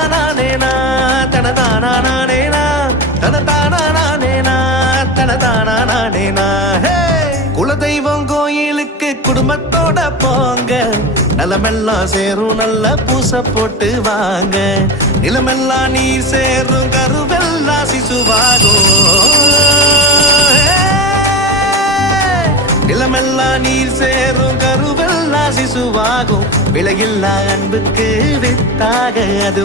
தனதானானேனா தனதானானேனா தனதானானேனா தனதானானேனா. குலதெய்வம் கோயிலுக்கு குடும்பத்தோட போங்க, நலமெல்லாம் சேரும் நல்ல பூச போட்டு வாங்க. நிலமெல்லாம் நீர் சேரும் கருவெல்லாம் சிசுவாகும். நிலமெல்லாம் நீர் சேரும் கருவெல்லாம் சிசுவாகும். விலையில்லா அன்புக்கு வித்தாக அது